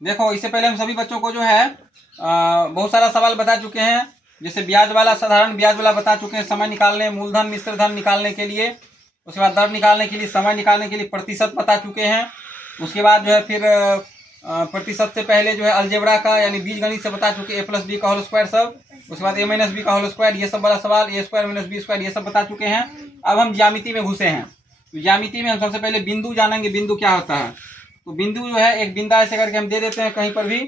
देखो, इससे पहले हम सभी बच्चों को जो है बहुत सारा सवाल बता चुके हैं। जैसे ब्याज वाला, साधारण ब्याज वाला बता चुके हैं, समय निकालने, मूलधन मिश्र धन निकालने के लिए, उसके बाद दर निकालने के लिए, समय निकालने के लिए प्रतिशत बता चुके हैं। उसके बाद जो है फिर प्रतिशत से पहले जो है अलजेब्रा का यानी बीजगणित से बता चुके, a+b का होल स्क्वायर सब। उसके बाद a-b का होल स्क्वायर, ये सब वाला सवाल, a² - b² ये सब बता चुके हैं। अब हम ज्यामिति में घुसे हैं। तो ज्यामिति में हम सबसे पहले बिंदु जानेंगे, बिंदु क्या होता है। तो बिंदु जो है एक बिंदा ऐसे करके हम दे देते हैं कहीं पर भी,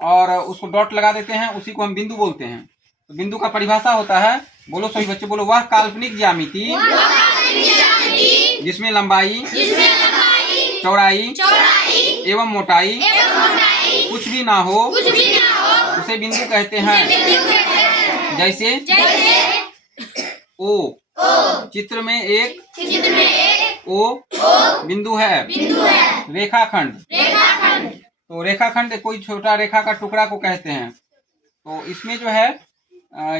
और उसको डॉट लगा देते हैं, उसी को हम बिंदु बोलते हैं। तो बिंदु का परिभाषा होता है, बोलो सभी बच्चे बोलो, वह काल्पनिक ज्यामिति जिसमें लंबाई, चौड़ाई एवं मोटाई कुछ भी ना हो, उसे बिंदु कहते हैं। जैसे ओ, चित्र में एक ओ बिंदु है। रेखाखंड, तो रेखाखंड कोई छोटा रेखा का टुकड़ा को कहते हैं। तो इसमें जो है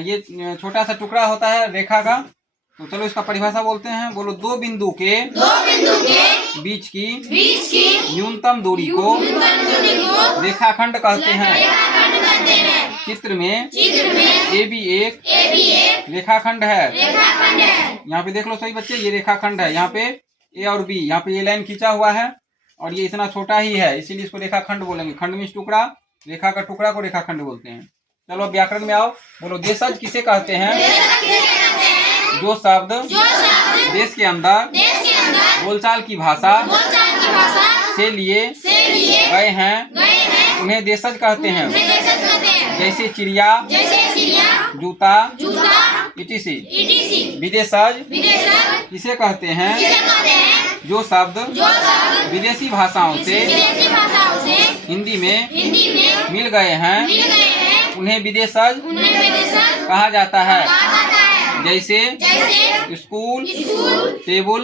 ये छोटा सा टुकड़ा होता है रेखा का। तो चलो इसका परिभाषा बोलते हैं, बोलो, दो बिंदु के बीच की न्यूनतम दूरी को रेखाखंड कहते हैं। चित्र में AB एक रेखाखंड है। यहाँ पे देख लो सही बच्चे, ये रेखाखंड है। यहाँ पे A और B, यहाँ पे ये लाइन खींचा हुआ है और ये इतना छोटा ही है, इसीलिए इसको रेखाखंड बोलेंगे। खंड में टुकड़ा, रेखा का टुकड़ा को रेखाखंड बोलते हैं। चलो अब व्याकरण में आओ, बोलो, देशज किसे कहते हैं? जो शब्द देश के अंदर बोलचाल की भाषा से लिए गए हैं उन्हें देशज कहते हैं। जैसे चिड़िया, जूता, etc। विदेशज किसे कहते हैं? जो शब्द विदेशी भाषाओं से हिंदी में मिल गए हैं उन्हें विदेशज कहा जाता है। जैसे स्कूल, टेबल,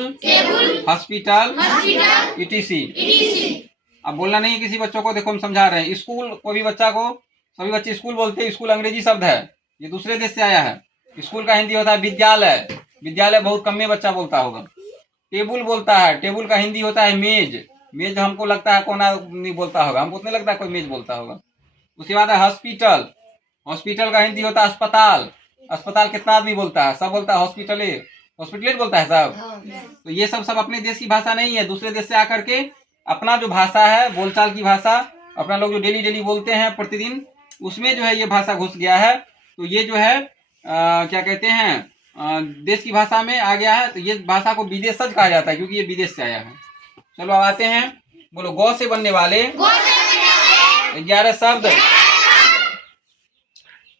हॉस्पिटल, etc। अब बोलना नहीं है किसी बच्चों को, देखो हम समझा रहे हैं। स्कूल कोई भी बच्चा को, सभी बच्चे स्कूल बोलते हैं। स्कूल अंग्रेजी शब्द है, ये दूसरे देश से आया है। स्कूल का हिंदी होता है विद्यालय। विद्यालय बहुत कम में बच्चा बोलता होगा। टेबल बोलता है, टेबल का हिंदी होता है मेज। मेज हमको लगता है कौन नहीं बोलता होगा, हमको नहीं लगता कोई मेज बोलता होगा। उसके बाद है हॉस्पिटल। हॉस्पिटल का हिंदी होता है अस्पताल। अस्पताल कितना आदमी बोलता है? सब बोलता है हॉस्पिटले, हॉस्पिटले बोलता है सब। तो ये सब अपने देश की भाषा नहीं है, दूसरे देश से आकर के अपना जो भाषा है, बोलचाल की भाषा, अपना लोग जो डेली बोलते हैं प्रतिदिन, उसमें जो है ये भाषा घुस गया है। तो ये जो है क्या कहते हैं, देश की भाषा में आ गया है। तो ये भाषा को विदेशज कहा जाता है, क्योंकि ये विदेश से आया है। चलो अब आते हैं, बोलो, गौ से बनने वाले 11 शब्द।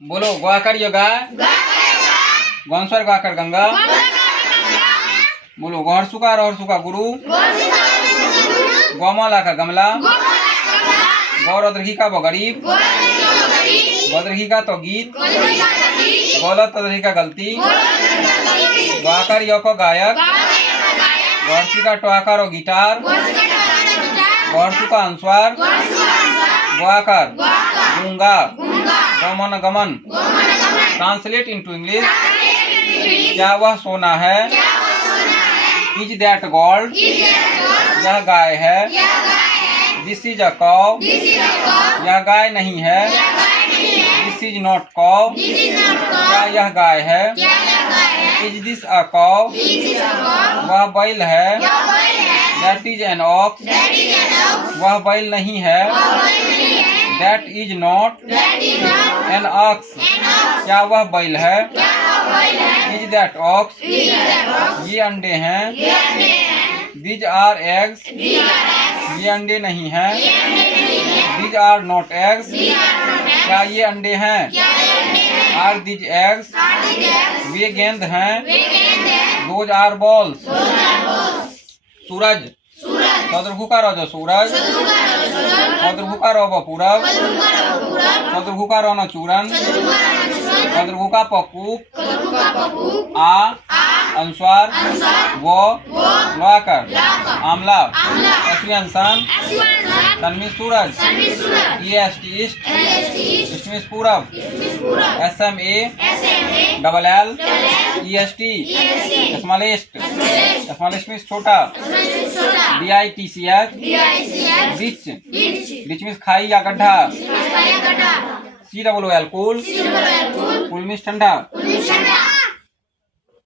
बोलो, ग्वाकर यो गाय, गौंस्वर ग्वाकर गंगा। बोलो, गौहरसुका रहरसुका गुरु, गौमाला का गमला, गौरद्रही का वो गरीब, गौद्रही का तो गीत, गौलत तदही का गलती, ग्वाकर यो को गायक, गौरसी का टोआकर और गिटार, गौरसु का अनुस्वार, ग्वाकर गूंगा, गमन गमन। ट्रांसलेट इनटू इंग्लिश, क्या वह सोना है? इज दैट गोल्ड, यह गाय है। दिस इज अ कॉव, यह गाय नहीं है। दिस इज नॉट कॉव, क्या यह गाय है? इज दिस अ कॉव, वह बैल है। दैट इज एन ऑक्स, वह बैल नहीं है। That is not an ox, क्या वह बैल है? इज दैट ऑक्स, ये अंडे हैं। दीज आर एग्स, ये अंडे नहीं हैं। दीज आर नॉट एग्स, क्या ये अंडे हैं? आर दीज एग्स, वे गेंद हैं। Those are balls. सूरज, चंद्रभू का रोज सूरज, चंद्रभू का रोब पूरब, चंद्रभू का रोन चूरन, चंद्रभू का पकूप, आ अनुस्वार, वो लौकर, आमला, एशियन सन, सनमी सूरज, EST ईस्ट, ईस्ट पूरब, SMA double L EST smallest, smallest means छोटा, BITCH बीच बीच मीन्स खाई या गड्ढा। COOL कूल मीन्स ठंडा।